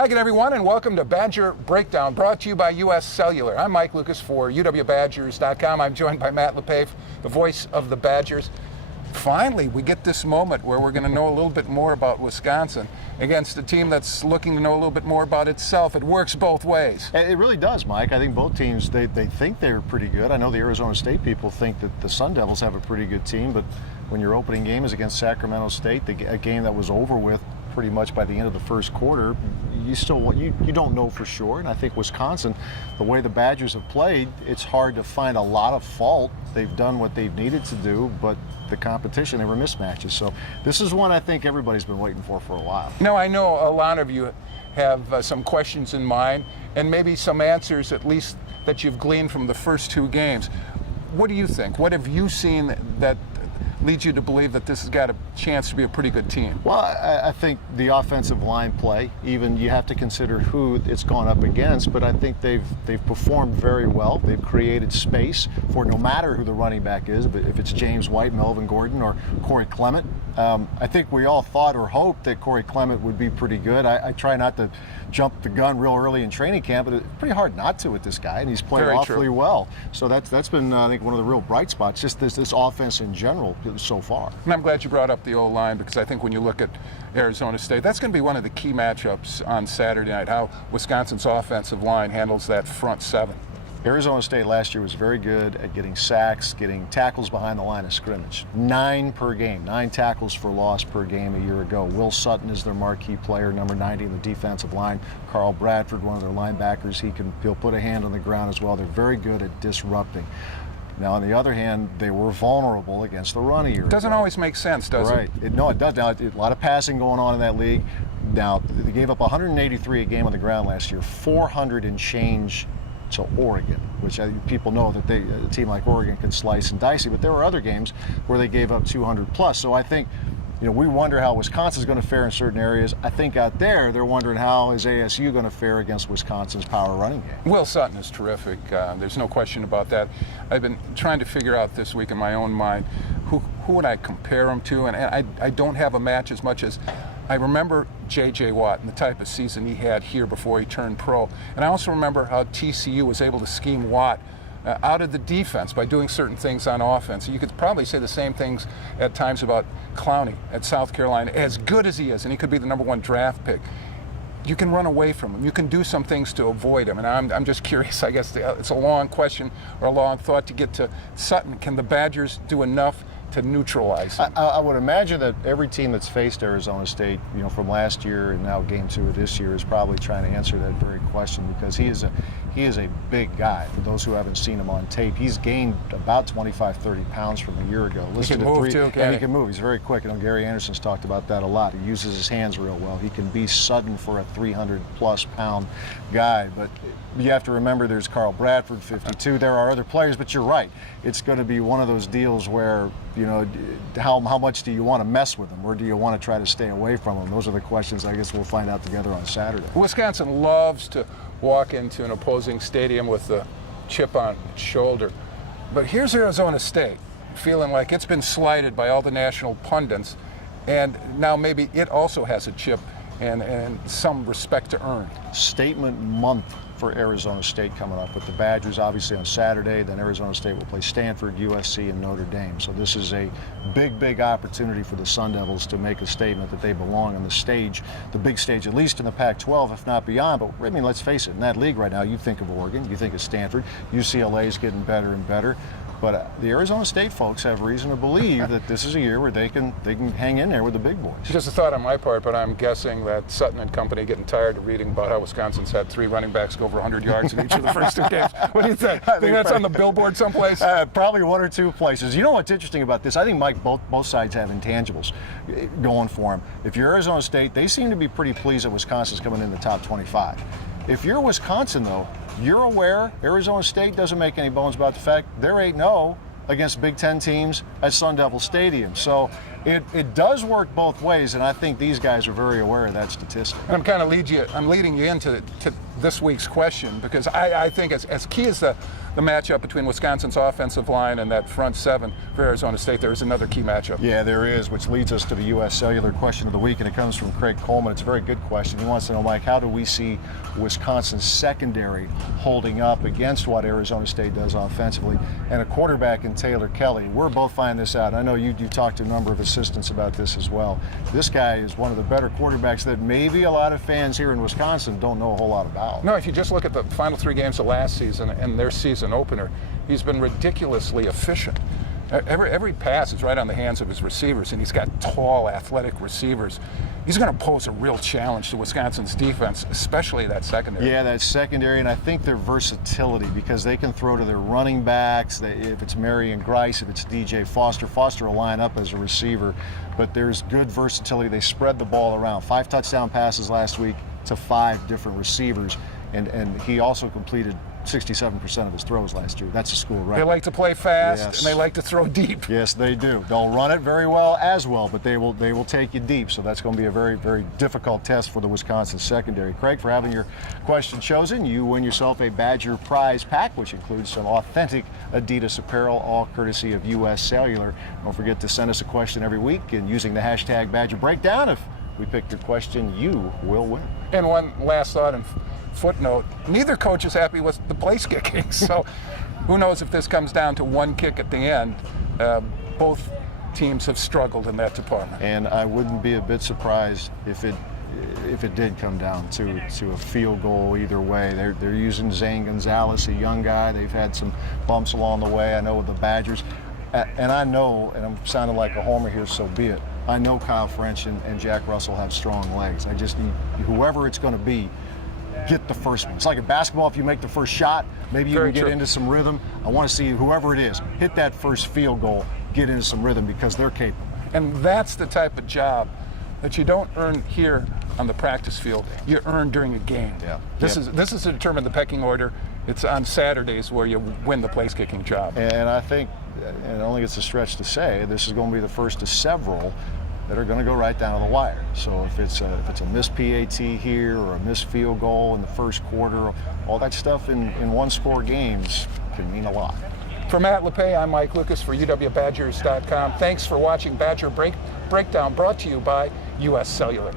Hi again, everyone, and welcome to Badger Breakdown, brought to you by U.S. Cellular. I'm Mike Lucas for UWBadgers.com. I'm joined by Matt Lepay, the voice of the Badgers. Finally, we get this moment where we're going to know a little bit more about Wisconsin against a team that's looking to know a little bit more about itself. It works both ways. It really does, Mike. I think both teams, they think they're pretty good. I know the Arizona State people think that the Sun Devils have a pretty good team, but when your opening game is against Sacramento State, a game that was over with pretty much by the end of the first quarter, you don't know for sure. And I think Wisconsin, the way the Badgers have played, it's hard to find a lot of fault. They've done what they've needed to do, but the competition, there were mismatches. So this is one I think everybody's been waiting for a while. Now, I know a lot of you have some questions in mind and maybe some answers, at least, that you've gleaned from the first two games. What do you think? What have you seen that leads you to believe that this has got a chance to be a pretty good team? Well, I think the offensive line play, even you have to consider who it's gone up against, but I think they've performed very well. They've created space for no matter who the running back is, but if it's James White, Melvin Gordon, or Corey Clement. I think we all thought or hoped that Corey Clement would be pretty good. I try not to jump the gun real early in training camp, but it's pretty hard not to with this guy, and he's played awfully well. So that's been, I think, one of the real bright spots, just this offense in general so far. And I'm glad you brought up the O-line, because I think when you look at Arizona State, that's going to be one of the key matchups on Saturday night, how Wisconsin's offensive line handles that front seven. Arizona State last year was very good at getting sacks, getting tackles behind the line of scrimmage. 9 per game, 9 tackles for loss per game a year ago. Will Sutton is their marquee player, number 90 in the defensive line. Carl Bradford, one of their linebackers, he'll put a hand on the ground as well. They're very good at disrupting. Now, on the other hand, they were vulnerable against the run a year ago. Doesn't always make sense, does it? Right. No, it does. Now, a lot of passing going on in that league. Now, they gave up 183 a game on the ground last year, 400 and change to Oregon, which people know that a team like Oregon can slice and dice it, but there were other games where they gave up 200 plus. So I think, we wonder how Wisconsin's going to fare in certain areas. I think out there, they're wondering how is ASU going to fare against Wisconsin's power running game. Will Sutton is terrific. There's no question about that. I've been trying to figure out this week in my own mind who would I compare him to, and I don't have a match as much as I remember J.J. Watt and the type of season he had here before he turned pro. And I also remember how TCU was able to scheme Watt out of the defense by doing certain things on offense. You could probably say the same things at times about Clowney at South Carolina. As good as he is, and he could be the #1 draft pick, you can run away from him. You can do some things to avoid him. And I'm just curious, I guess it's a long question or a long thought to get to Sutton. Can the Badgers do enough to neutralize him? I would imagine that every team that's faced Arizona State, from last year and now game 2 of this year, is probably trying to answer that very question, because he is a big guy. For those who haven't seen him on tape, he's gained about 25, 30 pounds from a year ago. He can move too, and he can move. He's very quick. Gary Anderson's talked about that a lot. He uses his hands real well. He can be sudden for a 300-plus pound guy. But you have to remember there's Carl Bradford, 52. There are other players, but you're right. It's going to be one of those deals where, how much do you want to mess with them, or do you want to try to stay away from them? Those are the questions I guess we'll find out together on Saturday. Wisconsin loves to walk into an opposing stadium with the chip on its shoulder. But here's Arizona State, feeling like it's been slighted by all the national pundits, and now maybe it also has a chip and some respect to earn. Statement month for Arizona State coming up with the Badgers, obviously on Saturday. Then Arizona State will play Stanford, USC, and Notre Dame. So this is a big opportunity for the Sun Devils to make a statement that they belong on the stage, the big stage, at least in the Pac-12, if not beyond. But I mean, let's face it, in that league right now, you think of Oregon, you think of Stanford, UCLA is getting better and better. But the Arizona State folks have reason to believe that this is a year where they can hang in there with the big boys. Just a thought on my part, but I'm guessing that Sutton and company getting tired of reading about how Wisconsin's had 3 running backs go over 100 yards in each of the first 2 games. What do you think? Think that's on the billboard someplace? Probably 1 or 2 places. You know what's interesting about this? I think, Mike, both sides have intangibles going for them. If you're Arizona State, they seem to be pretty pleased that Wisconsin's coming in the top 25. If you're Wisconsin, though, you're aware Arizona State doesn't make any bones about the fact they're 8-0 against Big Ten teams at Sun Devil Stadium. So it does work both ways, and I think these guys are very aware of that statistic. And I'm leading you into this week's question, because I think as key as the matchup between Wisconsin's offensive line and that front seven for Arizona State, there is another key matchup. Yeah, there is, which leads us to the U.S. Cellular question of the week, and it comes from Craig Coleman. It's a very good question. He wants to know, Mike, how do we see Wisconsin's secondary holding up against what Arizona State does offensively, and a quarterback in Taylor Kelly? We're both finding this out. I know you talked to a number of assistants about this as well. This guy is one of the better quarterbacks that maybe a lot of fans here in Wisconsin don't know a whole lot about. No, if you just look at the final 3 games of last season and their season opener, he's been ridiculously efficient. Every pass is right on the hands of his receivers, and he's got tall, athletic receivers. He's going to pose a real challenge to Wisconsin's defense, especially that secondary. Yeah, that secondary, and I think their versatility, because they can throw to their running backs. If it's Marion Grice, if it's DJ Foster will line up as a receiver, but there's good versatility. They spread the ball around. 5 touchdown passes last week to 5 different receivers, and he also completed 67% of his throws last year. That's a school record. They like to play fast, Yes. and they like to throw deep. Yes, they do. They'll run it very well as well, but they will take you deep. So that's going to be a very, very difficult test for the Wisconsin secondary. Craig, for having your question chosen, you win yourself a Badger prize pack, which includes some authentic Adidas apparel, all courtesy of U.S. Cellular. Don't forget to send us a question every week, and using the hashtag Badger Breakdown, if we pick your question, you will win. And one last thought and footnote, neither coach is happy with the place kicking, so who knows if this comes down to one kick at the end. Both teams have struggled in that department. And I wouldn't be a bit surprised if it did come down to a field goal either way. They're using Zane Gonzalez, a young guy. They've had some bumps along the way, I know, with the Badgers. And I know, and I'm sounding like a homer here, so be it, I know Kyle French and Jack Russell have strong legs. I just need, whoever it's going to be, get the first one. It's like in basketball, if you make the first shot, maybe you can get into some rhythm. I want to see whoever it is hit that first field goal, get into some rhythm, because they're capable. And that's the type of job that you don't earn here on the practice field. You earn during a game. Yeah. This is to determine the pecking order. It's on Saturdays where you win the place kicking job. And I think, and only it's a stretch to say, this is going to be the first of several that are going to go right down to the wire. So if it's a missed PAT here or a missed field goal in the first quarter, all that stuff in one-score games can mean a lot. For Matt Lepay, I'm Mike Lucas for UWBadgers.com. Thanks for watching Badger Breakdown, brought to you by U.S. Cellular.